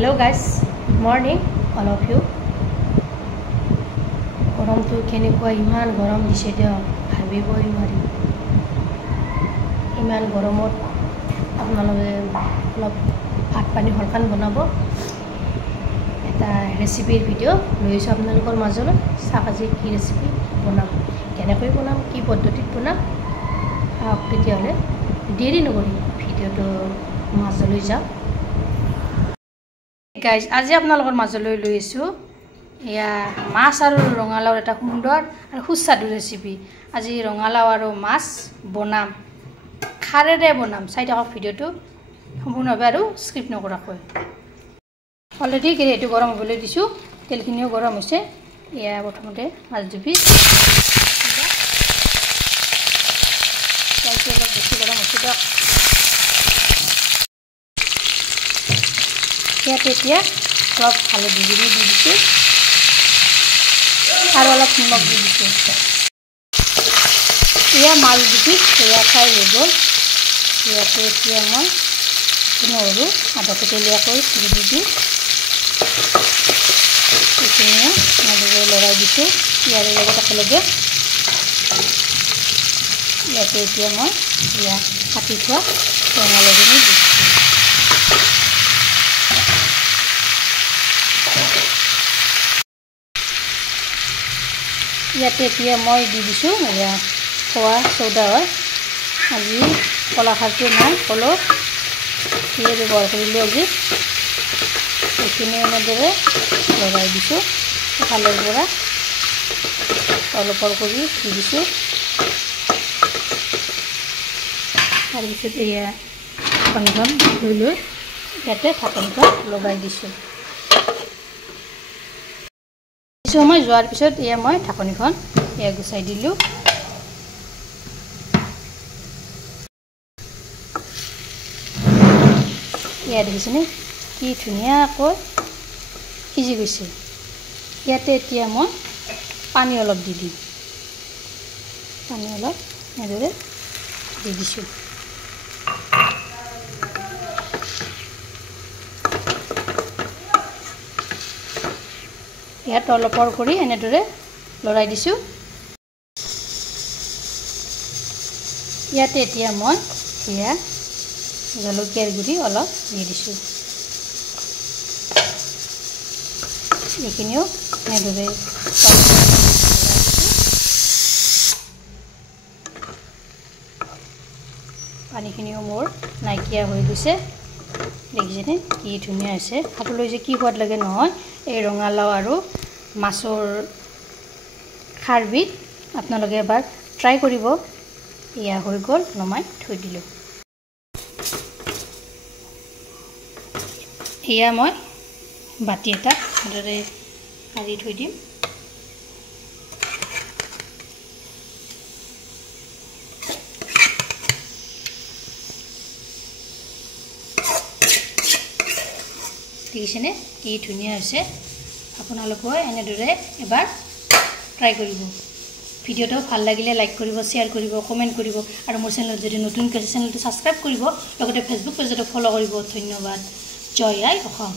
Hello guys, good morning all of you. গৰম তো কেনেকুৱা ইমান গৰম দিছে দিয়া ভাবিবই নোৱাৰি ইমান গৰমত আপোনালোকে অলপ ভাত পানী হলকান বনাব এটা ৰেচিপিৰ ভিডিও লৈছো আপোনালোকৰ মাজলৈ সাকাজি কি ৰেচিপি বনাম কেনেকৈ বনাম কি পদ্ধতিত বনাম তেতিয়াহলে দেৰি নকৰি ভিডিওটো মাজলৈ যাম গাইজ আজি আপোনালোকৰ মাজলৈ লৈছো ইয়া মাছ আৰু ৰঙালাওৰ এটা সুন্দৰ আৰু সুস্বাদু ৰেচিপি আজি ৰঙালাও আৰু মাছ বনাম খাৰেৰে বনাম চাই থাকক ভিডিওটো সম্পূৰ্ণভাৱে আৰু স্কিপ নকৰাকৈ অলৰেডি কেৰাহীটো গৰম হ'বলৈ দিছো তেলখিনিও গৰম হৈছে ইয়া প্ৰথমতে মাছ দুপিচ তেলটো অলপ বেছি গৰম হৈছে দিয়ক ইয়াত এতিয়া অলপ হালধি গুড়ি দি দিছো আৰু অলপ নিমখ দি দিছো ইয়া মাছ দুপিচ ইয়া ফ্ৰাই হৈ গ'ল ইয়াতে এতিয়া মই নহৰু আধা থেতেলীয়াকৈ দি দিম এইখিনি মই লৰাই দিছো ইয়াৰ লগত একেলগে ইয়াতে এতিয়া মই ইয়া কাটি থোৱা ৰঙালাওখিনি দি দিছো ইয়াতে এতিয়া মই দি দিছো ইয়া খোৱা চৌদা হয় আজি কলাখাৰটো নাই কলো ইয়ে ব্যৱহাৰ কৰিলোঁ আজি এইখিনি এনেদৰে লগাই দিছোঁ ফালৰ পৰা অলপৰ কৰি দি দিছোঁ তাৰপিছত এয়া ঢাকনিখন ধুই লৈ ইয়াতে ঢাকনিখন লগাই দিছোঁ কিছু সময় যোৱাৰ পিছত এয়া মই ঢাকনিখন এয়া গুচাই দিলোঁ ইয়া দেখিছেনে কি ধুনীয়াকৈ সিজি গৈছে ইয়াতে এতিয়া মই পানী অলপ দি দিম পানী অলপ এনেদৰে দি দিছোঁ ইয়াত অলপৰ কৰি এনেদৰে লৰাই দিছোঁ ইয়াতে এতিয়া মই এয়া জলকীয়াৰ গুড়ি অলপ দি দিছোঁ এইখিনিও এনেদৰে পানীখিনিও মোৰ নাইকিয়া হৈ গৈছে দেখিছেনে কি ধুনীয়া হৈছে খাবলৈ যে কি সোৱাদ লাগে নহয় এই ৰঙালাও আৰু মাছৰ খাৰবিধ আপোনালোকে এবাৰ ট্ৰাই কৰিব ইয়া হৈ গ'ল নমাই থৈ দিলোঁ এয়া মই বাটি এটা এনেদৰে কাঢ়ি থৈ দিম দেখিছেনে কি ধুনীয়া হৈছে আপোনালোকে এনেদৰে এবাৰ ট্ৰাই কৰিব ভিডিওটো ভাল লাগিলে লাইক কৰিব শ্বেয়াৰ কৰিব কমেণ্ট কৰিব আৰু মোৰ চেনেলত যদি নতুনকৈ চেনেলটো ছাবস্ক্ৰাইব কৰিব লগতে ফেচবুক পেজটো ফলো কৰিব ধন্যবাদ জয় আই অসম